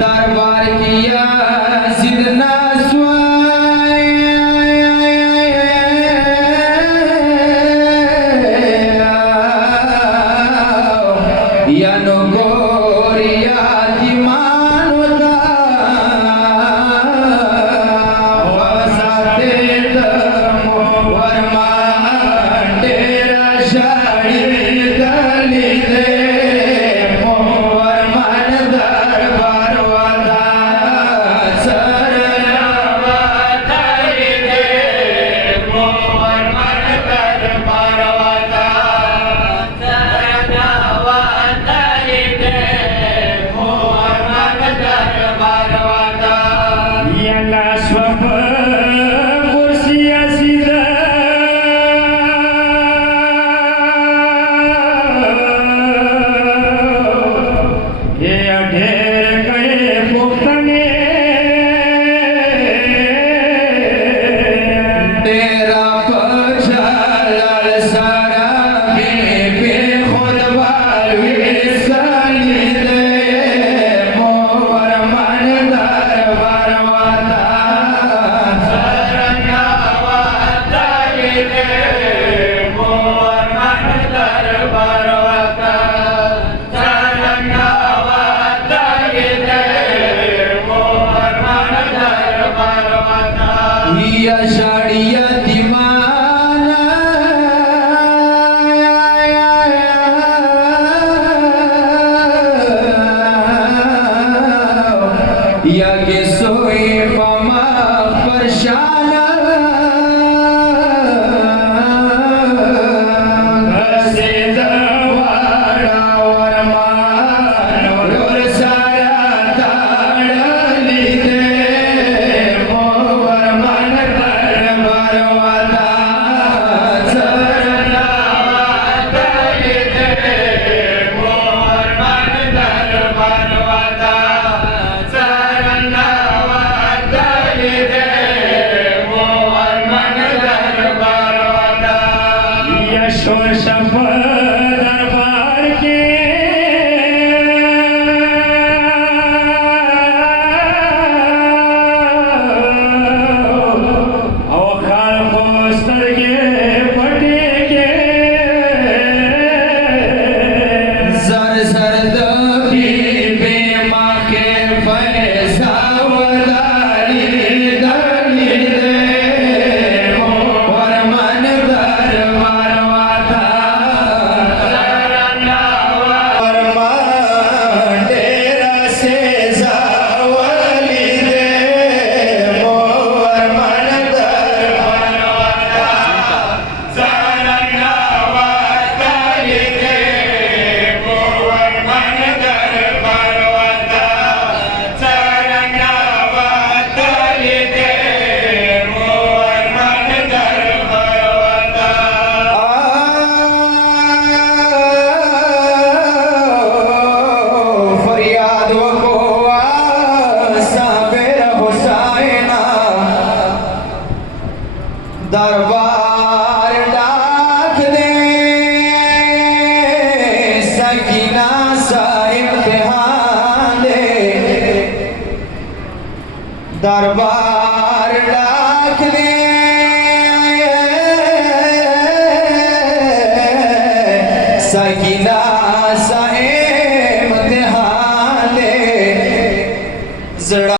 दरबार किया सिद्धना स्वाय यानो गोरिया दिमानुदा वसाते वर्मा तेरा शाड़ी गली दे शाड़िया दीवाना या के सोए पमा परशाना से दवाड़ा वरमान और सारा ताड़ली दे दरबार के औखाल पोस्तर के पटे के सर सर दबी बेमा के पैसा वदारी गली दे और मन दरबार दरबार डाक दे सकीना सा इम्तिहान दे दरबार डाक दे सकीना सा इम्तिहान ले जड़ा